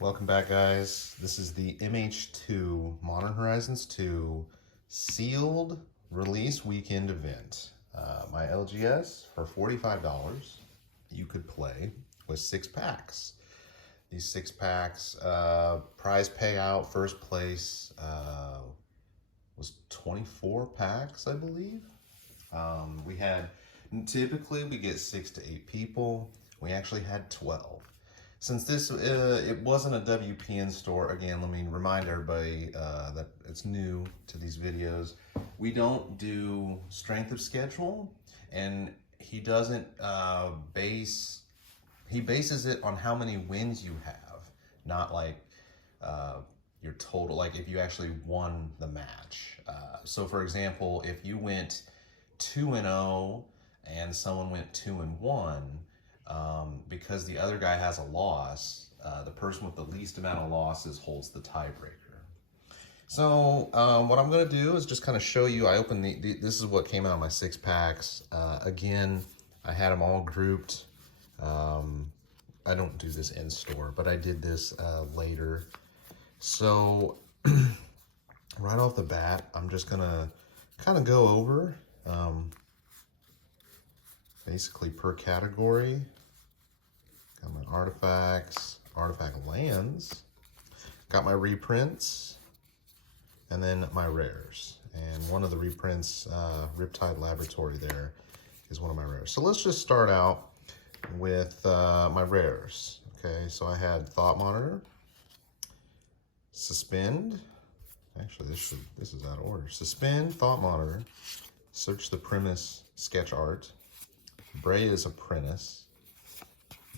Welcome back, guys. This is the MH2 Modern Horizons 2 Sealed Release Weekend event. My LGS for $45. You could play with 6 packs. These 6 packs, prize payout, first place was 24 packs, I believe. Typically we get 6 to 8 people. We actually had 12. Since this, it wasn't a WPN store, again, let me remind everybody that it's new to these videos. We don't do strength of schedule, and he doesn't he bases it on how many wins you have, not like your total, like if you actually won the match. So for example, if you went 2-0 and someone went 2-1, because the other guy has a loss, the person with the least amount of losses holds the tiebreaker. So what I'm going to do is just kind of show you. I opened this is what came out of my 6 packs. Again, I had them all grouped. I don't do this in store, but I did this later. So right off the bat, I'm just going to kind of go over basically per category. Got my artifacts, artifact lands, got my reprints, and then my rares. And one of the reprints, Riptide Laboratory there, is one of my rares. So let's just start out with my rares. Okay, so I had Thought Monitor, Suspend. Actually, this is out of order. Suspend, Thought Monitor, Search the Premise, Sketch Art, Breya's Apprentice,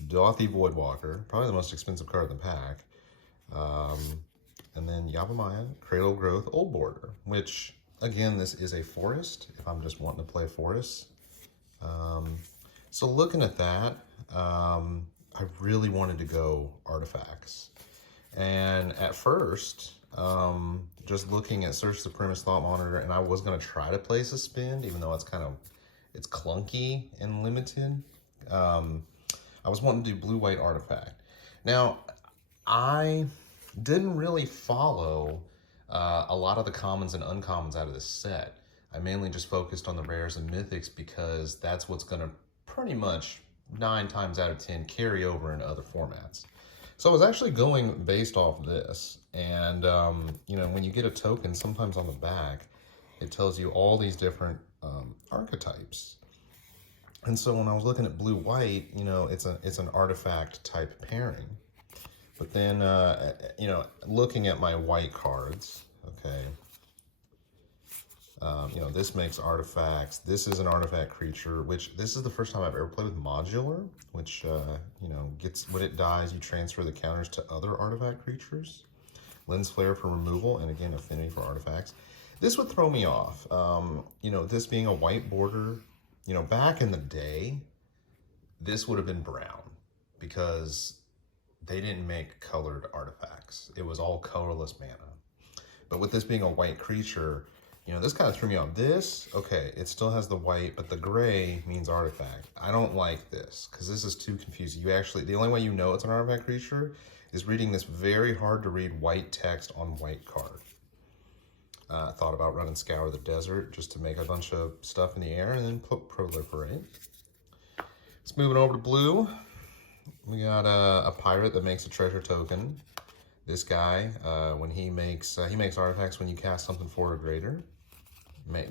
Dothy Voidwalker, probably the most expensive card in the pack, and then Yavimaya, Cradle Growth, Old Border, which, again, this is a forest, if I'm just wanting to play forest. So looking at that, I really wanted to go artifacts. And at first, just looking at Search the Premise, Thought Monitor, and I was going to try to play Suspend, even though it's clunky and limited. I was wanting to do blue-white artifact. Now, I didn't really follow a lot of the commons and uncommons out of this set. I mainly just focused on the rares and mythics because that's what's going to pretty much 9 times out of 10 carry over into other formats. So I was actually going based off this. And, you know, when you get a token, sometimes on the back, it tells you all these different archetypes. And so when I was looking at blue-white, you know, it's an artifact type pairing. But then, you know, looking at my white cards, okay, you know, this makes artifacts. This is an artifact creature, which this is the first time I've ever played with modular, which, you know, when it dies, you transfer the counters to other artifact creatures. Lens Flare for removal, and again, affinity for artifacts. This would throw me off. You know, this being a white border, you know, back in the day, this would have been brown because they didn't make colored artifacts. It was all colorless mana. But with this being a white creature, you know, this kind of threw me off. This, okay, it still has the white, but the gray means artifact. I don't like this because this is too confusing. The only way you know it's an artifact creature is reading this very hard to read white text on white card. Thought about running Scour the Desert just to make a bunch of stuff in the air and then proliferate. Let's move it over to blue. We got a pirate that makes a treasure token. This guy, when he makes artifacts when you cast something 4 or greater.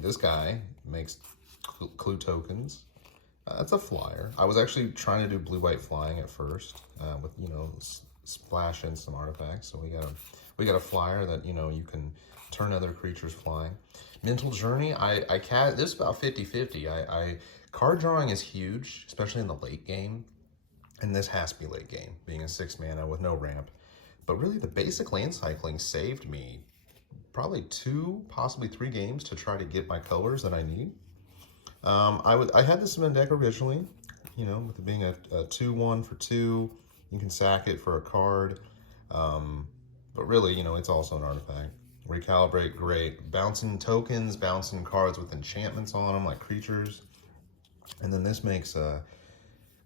This guy makes clue tokens. That's a flyer. I was actually trying to do blue-white flying at first with, you know, splash in some artifacts. So we got a flyer that, you know, you can turn other creatures flying. Mental Journey, this is about 50-50. Card drawing is huge, especially in the late game. And this has to be late game, being a 6 mana with no ramp. But really the basic land cycling saved me probably 2, possibly 3 games to try to get my colors that I need. I had this in my deck originally, you know, with it being a 2/1 for 2. You can sack it for a card. But really, you know, it's also an artifact. Recalibrate, great. Bouncing tokens, bouncing cards with enchantments on them, like creatures. And then this makes a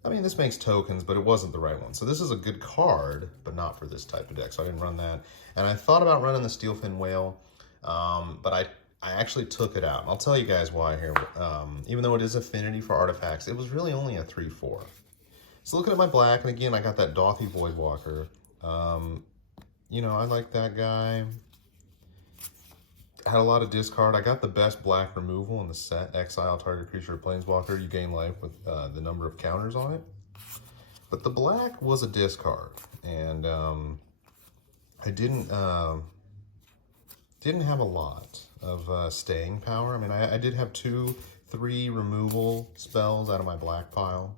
I mean, this makes tokens, but it wasn't the right one. So this is a good card, but not for this type of deck. So I didn't run that. And I thought about running the Steelfin Whale, but I actually took it out. And I'll tell you guys why here. Even though it is affinity for artifacts, it was really only a 3/4. So looking at my black, and again, I got that Dothy Voidwalker. You know, I like that guy. Had a lot of discard. I got the best black removal in the set. Exile target creature or planeswalker. You gain life with the number of counters on it. But the black was a discard, and I didn't have a lot of staying power. I mean, I did have 2-3 removal spells out of my black pile.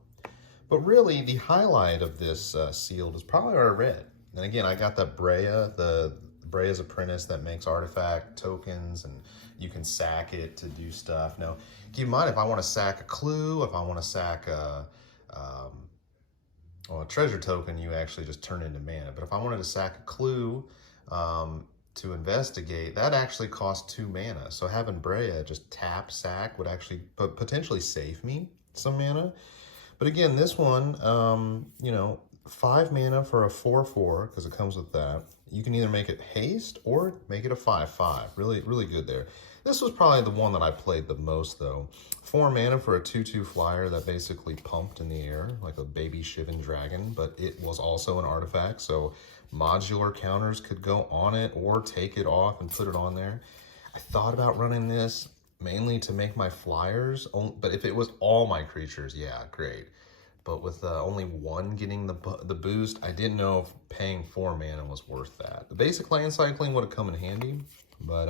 But really, the highlight of this sealed is probably our red. And again, I got that Breya, the Breya's Apprentice that makes artifact tokens, and you can sack it to do stuff. Now, keep in mind, if I want to sack a clue, if I want to sack a treasure token, you actually just turn into mana. But if I wanted to sack a clue to investigate, that actually costs 2 mana. So having Breya just tap, sack would actually potentially save me some mana. But again, this one, you know, 5 mana for a 4/4, because it comes with that. You can either make it haste or make it a 5/5. Really, really good there. This was probably the one that I played the most, though. 4 mana for a 2/2 flyer that basically pumped in the air like a baby Shivan dragon, but it was also an artifact, so modular counters could go on it or take it off and put it on there. I thought about running this mainly to make my flyers, but if it was all my creatures, yeah, great. But with only one getting the boost, I didn't know if paying 4 mana was worth that. The basic land cycling would have come in handy, but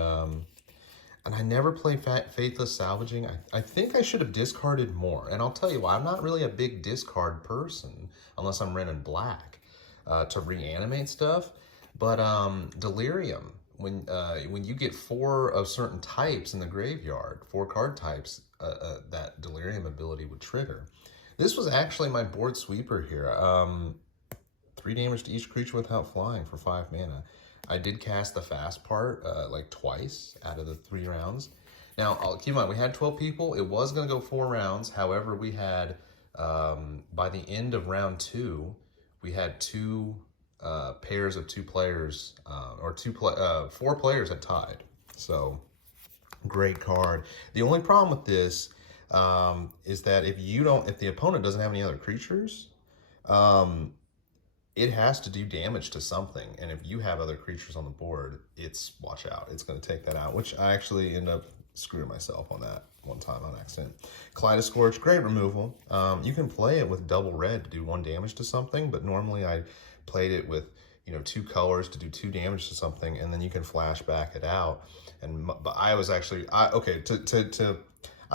and I never played Faithless Salvaging. I think I should have discarded more, and I'll tell you why. I'm not really a big discard person unless I'm running black to reanimate stuff. But Delirium, when you get 4 of certain types in the graveyard, 4 card types, that Delirium ability would trigger. This was actually my board sweeper here. 3 damage to each creature without flying for 5 mana. I did cast the fast part like twice out of the 3 rounds. Now, keep in mind, we had 12 people. It was going to go 4 rounds. However, we had, by the end of round 2, we had 2 pairs of 2 players, or 4 players had tied. So, great card. The only problem with this is that if the opponent doesn't have any other creatures, it has to do damage to something. And if you have other creatures on the board, watch out. It's going to take that out, which I actually end up screwing myself on that one time on accident. Kaleidoscorch, great removal. You can play it with double red to do 1 damage to something, but normally I played it with, you know, 2 colors to do 2 damage to something, and then you can flash back it out. But I was actually, I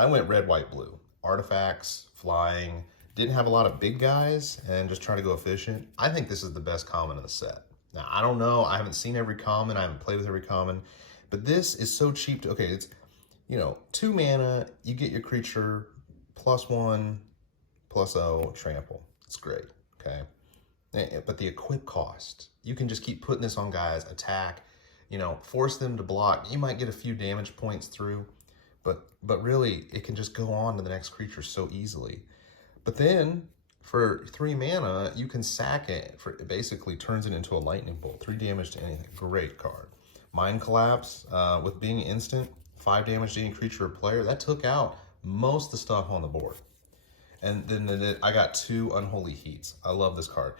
went red, white, blue. Artifacts, flying, didn't have a lot of big guys, and just trying to go efficient. I think this is the best common in the set. Now, I don't know. I haven't seen every common. I haven't played with every common. But this is so cheap to, okay, it's, you know, 2 mana, you get your creature +1/+0 trample. It's great, okay? But the equip cost, you can just keep putting this on guys, attack, you know, force them to block. You might get a few damage points through, but really, it can just go on to the next creature so easily. But then, for 3 mana, you can sack it. It basically turns it into a lightning bolt. 3 damage to anything. Great card. Mind Collapse, with being instant, 5 damage to any creature or player. That took out most of the stuff on the board. And then I got 2 Unholy Heats. I love this card.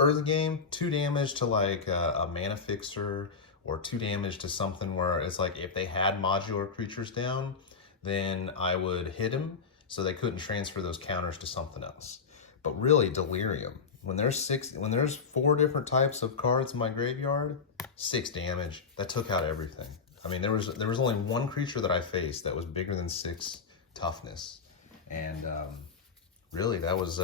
Early game, 2 damage to like a mana fixer, or 2 damage to something where it's like if they had modular creatures down, then I would hit them so they couldn't transfer those counters to something else. But really, Delirium, when there's 4 different types of cards in my graveyard, 6 damage, that took out everything. I mean, there was only 1 creature that I faced that was bigger than 6 toughness, and really that was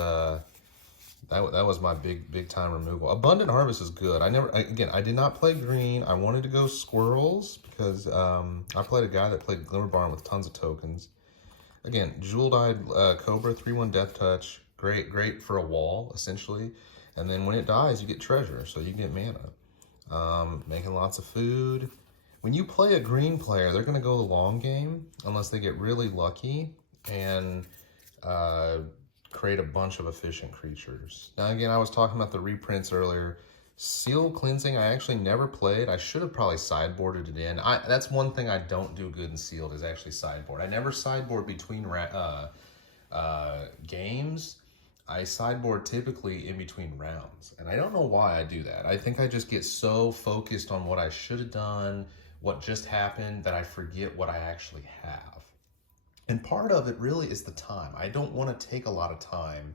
my big time removal. Abundant Harvest is good. I did not play green. I wanted to go squirrels because I played a guy that played Glimmerbarn with tons of tokens. Again, Jeweled Eyed Cobra, 3/1 Death Touch. Great for a wall, essentially. And then when it dies, you get treasure, so you get mana. Making lots of food. When you play a green player, they're going to go the long game unless they get really lucky and create a bunch of efficient creatures. Now again, I was talking about the reprints earlier. Sealed Cleansing, I actually never played. I should have probably sideboarded it in. That's one thing I don't do good in Sealed, is actually sideboard. I never sideboard between games. I sideboard typically in between rounds. And I don't know why I do that. I think I just get so focused on what I should have done, what just happened, that I forget what I actually have. And part of it really is the time. I don't want to take a lot of time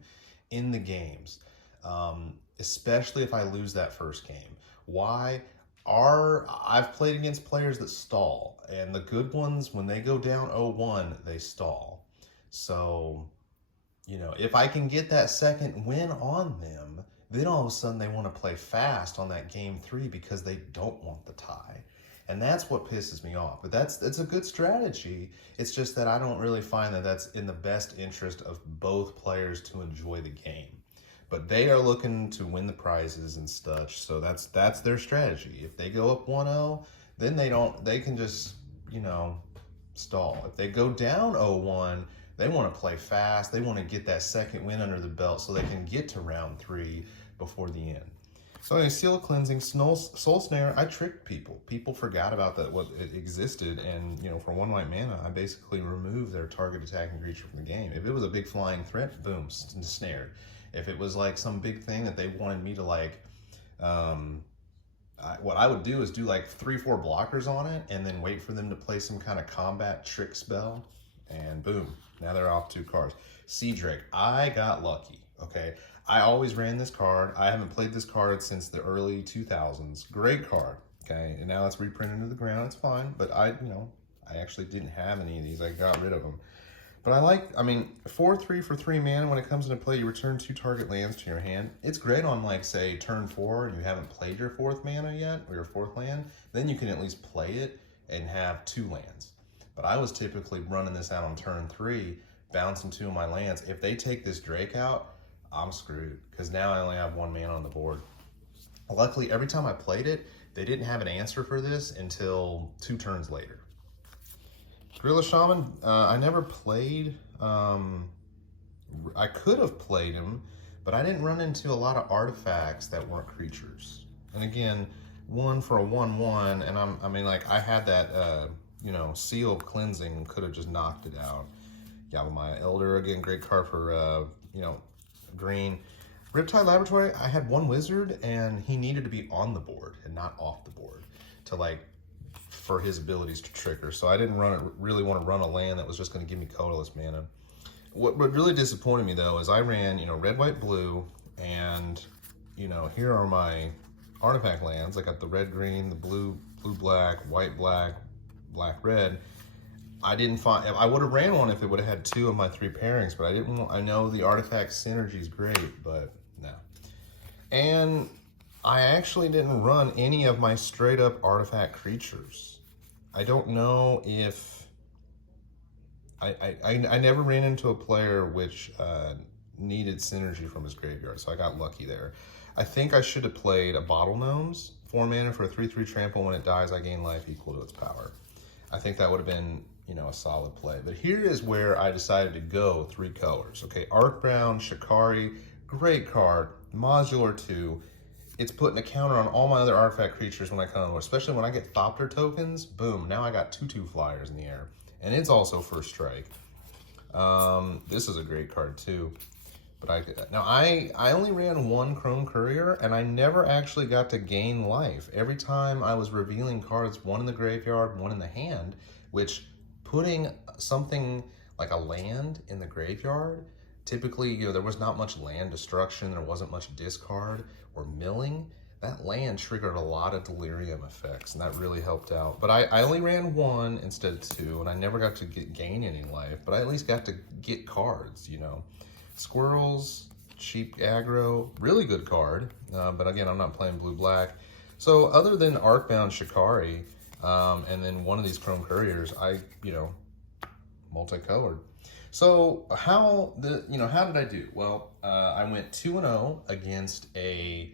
in the games, especially if I lose that first game. Why? I've played against players that stall, and the good ones, when they go down 0-1, they stall. So, you know, if I can get that second win on them, then all of a sudden they want to play fast on that game 3 because they don't want the tie. And that's what pisses me off. But it's a good strategy. It's just that I don't really find that that's in the best interest of both players to enjoy the game. But they are looking to win the prizes and such, so that's their strategy. If they go up 1-0, then they can just, you know, stall. If they go down 0-1, they want to play fast. They want to get that second win under the belt so they can get to round 3 before the end. So anyway, Sealed Cleansing, Soul Snare, I tricked people. People forgot about that, what it existed, and you know, for 1 white mana, I basically removed their target attacking creature from the game. If it was a big flying threat, boom, snared. If it was like some big thing that they wanted me to like, what I would do is do like 3-4 blockers on it, and then wait for them to play some kind of combat trick spell, and boom, now they're off 2 cards. Sea Drake, I got lucky, okay? I always ran this card. I haven't played this card since the early 2000s. Great card, okay? And now it's reprinted into the ground. It's fine, but I actually didn't have any of these. I got rid of them. But I mean, 4/3 for 3 mana. When it comes into play, you return 2 target lands to your hand. It's great on, like, say, turn 4 and you haven't played your 4th mana yet, or your 4th land. Then you can at least play it and have 2 lands. But I was typically running this out on turn 3, bouncing 2 of my lands. If they take this Drake out, I'm screwed, because now I only have 1 mana on the board. Luckily, every time I played it, they didn't have an answer for this until 2 turns later. Gorilla Shaman, I never played. I could have played him, but I didn't run into a lot of artifacts that weren't creatures. And again, 1 for a 1/1, and I mean, like, I had that, you know, Sealed Cleansing, could have just knocked it out. Yavimaya Elder, again, great card for, you know, green. Riptide Laboratory, I had 1 wizard, and he needed to be on the board and not off the board to, like, for his abilities to trigger. So I didn't really want to run a land that was just going to give me colorless mana. What really disappointed me, though, is I ran, you know, red, white, blue, and, you know, here are my artifact lands. I got the red, green, the blue, black, white, black, black, red. I didn't find, I would have ran one if it would have had 2 of my 3 pairings, but I didn't. I know the artifact synergy is great, but no. And I actually didn't run any of my straight up artifact creatures. I don't know if, I never ran into a player which needed synergy from his graveyard, so I got lucky there. I think I should have played a Bottle Gnomes, 4 mana for a 3/3 trample. When it dies, I gain life equal to its power. I think that would have been, you know, a solid play. But here is where I decided to go 3 colors. Okay, Arcbound, Shikari, great card, modular 2. It's putting a counter on all my other artifact creatures when I come over, especially when I get Thopter tokens. Boom, now I got 2/2 flyers in the air. And it's also first strike. This is a great card too. But I only ran 1 Chrome Courier, and I never actually got to gain life. Every time I was revealing cards, 1 in the graveyard, 1 in the hand, which putting something like a land in the graveyard, typically, you know, there was not much land destruction, there wasn't much discard or milling. That land triggered a lot of delirium effects, and that really helped out. But I only ran 1 instead of 2, and I never got to gain any life, but I at least got to get cards, you know. Squirrels, cheap aggro, really good card, but again, I'm not playing blue-black. So other than Arcbound Shikari, and then 1 of these Chrome Couriers, I, you know, multicolored. So how did I do? Well, I went 2-0 against a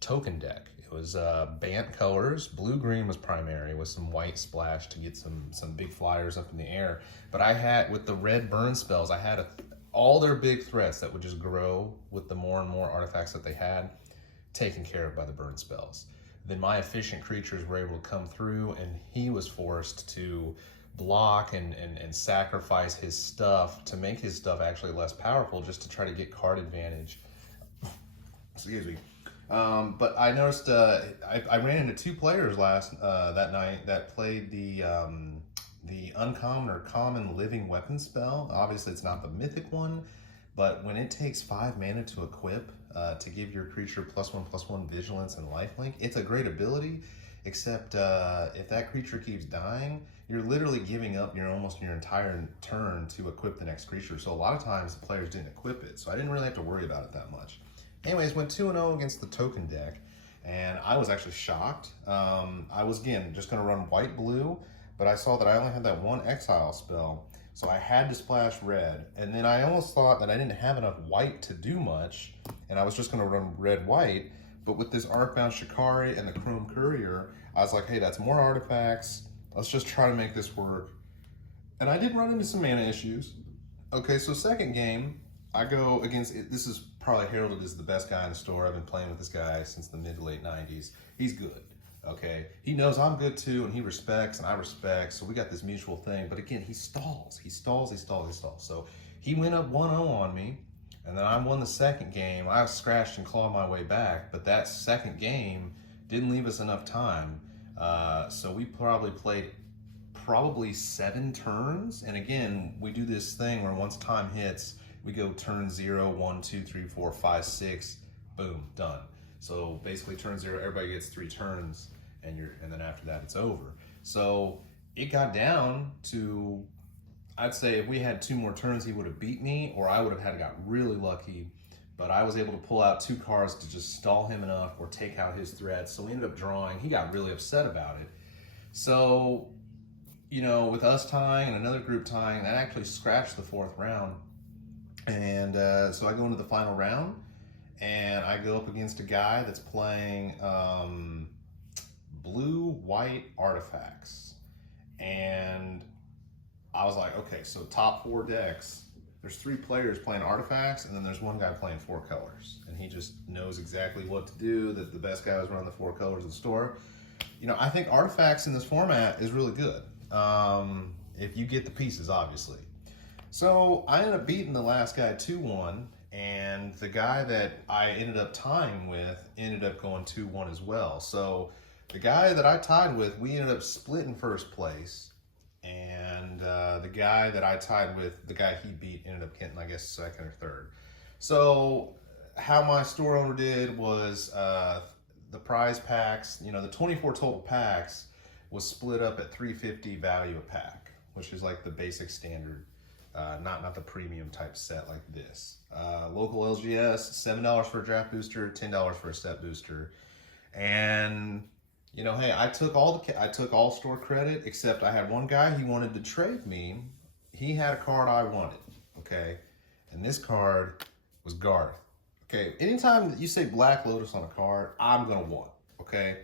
token deck. It was Bant colors. Blue-green was primary with some white splash to get some big flyers up in the air. But I had, with the red burn spells, I had all their big threats that would just grow with the more and more artifacts that they had, taken care of by the burn spells. Then my efficient creatures were able to come through, and he was forced to block and sacrifice his stuff to make his stuff actually less powerful, just to try to get card advantage. Excuse me. But I noticed I ran into 2 players that night that played the uncommon or common living weapon spell. Obviously, it's not the mythic one, but when it takes 5 mana to equip to give your creature +1/+1 vigilance and lifelink, it's a great ability. Except if that creature keeps dying, you're literally giving up almost your entire turn to equip the next creature. So a lot of times the players didn't equip it, so I didn't really have to worry about it that much. Anyways, went 2-0 against the token deck, and I was actually shocked. I was, again, just going to run white-blue, but I saw that I only had that 1 exile spell, so I had to splash red. And then I almost thought that I didn't have enough white to do much, and I was just going to run red-white. But with this Arcbound Shikari and the Chrome Courier, I was like, hey, that's more artifacts. Let's just try to make this work. And I did run into some mana issues. Okay, so second game, I go against, this is probably heralded as the best guy in the store. I've been playing with this guy since the mid to late 90s. He's good, okay? He knows I'm good too, and he respects, and I respect, so we got this mutual thing. But again, he stalls. So he went up 1-0 on me, and then I won the second game. I scratched and clawed my way back, but that second game didn't leave us enough time. So we probably played 7 turns. And again, we do this thing where once time hits, we go turn 0, 1, 2, 3, 4, 5, 6, boom, done. So basically turn 0, everybody gets 3 turns, and then after that it's over. So it got down to, I'd say if we had 2 more turns, he would have beat me, or I would have got really lucky. But I was able to pull out 2 cards to just stall him enough or take out his threats. So we ended up drawing. He got really upset about it. So, with us tying and another group tying, that actually scratched the 4th round. And so I go into the final round, and I go up against a guy that's playing blue-white artifacts. And I was like, okay, so top 4 decks, there's 3 players playing artifacts, and then there's 1 guy playing 4 colors. And he just knows exactly what to do, that the best guy was running the 4 colors of the store. I think artifacts in this format is really good. If you get the pieces, obviously. So I ended up beating the last guy 2-1, and the guy that I ended up tying with ended up going 2-1 as well. So the guy that I tied with, we ended up splitting first place, and the guy that I tied with, the guy he beat, ended up getting, I guess, 2nd or 3rd. So how my store owner did was the prize packs, the 24 total packs was split up at $3.50 value a pack, which is like the basic standard. Not the premium type set like this. Local LGS, $7 for a draft booster, $10 for a set booster. And hey, I took all store credit, except I had one guy, he wanted to trade me. He had a card I wanted, okay? And this card was Garth. Okay, anytime that you say Black Lotus on a card, I'm gonna want, okay?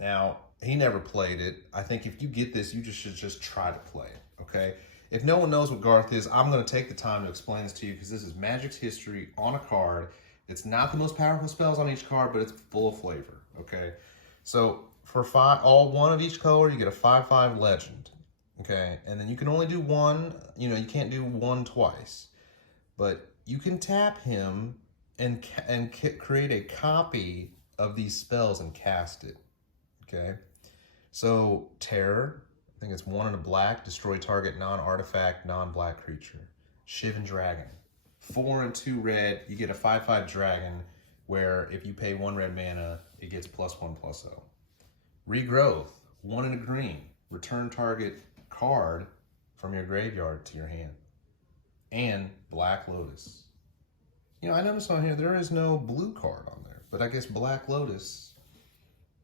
Now, he never played it. I think if you get this, you should just try to play it, okay? If no one knows what Garth is, I'm going to take the time to explain this to you, because this is Magic's history on a card. It's not the most powerful spells on each card, but it's full of flavor, okay? So for all 1 of each color, you get a 5/5 legend, okay? And then you can only do 1, you can't do 1 twice. But you can tap him and create a copy of these spells and cast it, okay? So Terror, I think it's 1 and a black, destroy target non-artifact, non-black creature. Shivan Dragon, 4 and 2 red, you get a 5/5 dragon, where if you pay 1 red mana, it gets +1/+0. Regrowth, 1 and a green, return target card from your graveyard to your hand. And Black Lotus. I noticed on here there is no blue card on there, but I guess Black Lotus,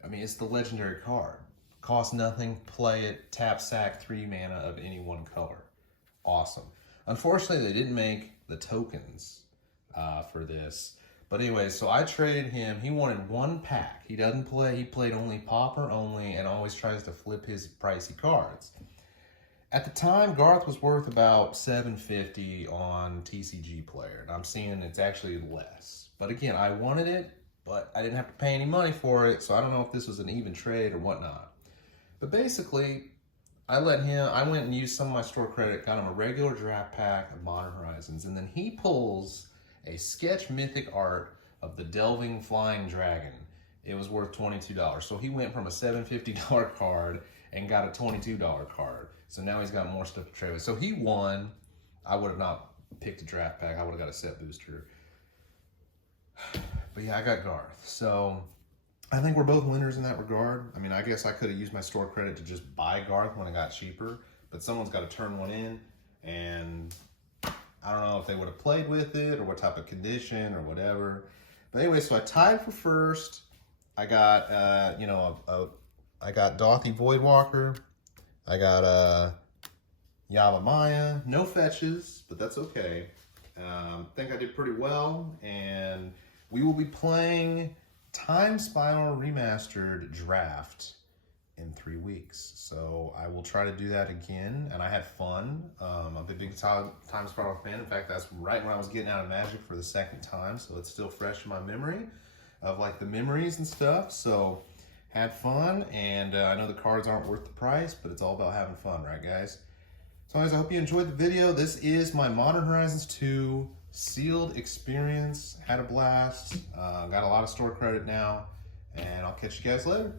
it's the legendary card. Costs nothing, play it, tap, sack 3 mana of any 1 color. Awesome. Unfortunately, they didn't make the tokens for this. But anyway, so I traded him. He wanted 1 pack. He doesn't play. He played only Pauper only, and always tries to flip his pricey cards. At the time, Garth was worth about $750 on TCG Player, and I'm seeing it's actually less. But again, I wanted it, but I didn't have to pay any money for it, so I don't know if this was an even trade or whatnot. But basically, I went and used some of my store credit, got him a regular draft pack of Modern Horizons, and then he pulls a sketch mythic art of the Delving Flying Dragon. It was worth $22. So he went from a $750 card and got a $22 card. So now he's got more stuff to trade with. So he won. I would have not picked a draft pack. I would have got a set booster. But yeah, I got Garth. So I think we're both winners in that regard. I mean, I guess I could have used my store credit to just buy Garth when it got cheaper, but someone's got to turn one in, and I don't know if they would have played with it or what type of condition or whatever. But anyway, so I tied for first. I got, I got Dothy Voidwalker. I got Yavimaya. No fetches, but that's okay. I think I did pretty well, and we will be playing Time Spiral Remastered Draft in 3 weeks. So I will try to do that again, and I had fun. I'm a big Time Spiral fan. In fact, that's right when I was getting out of Magic for the second time, so it's still fresh in my memory of like the memories and stuff. So had fun, and I know the cards aren't worth the price, but it's all about having fun, right guys? So anyways, I hope you enjoyed the video. This is my Modern Horizons 2 Sealed experience. Had a blast. Got a lot of store credit now, and I'll catch you guys later.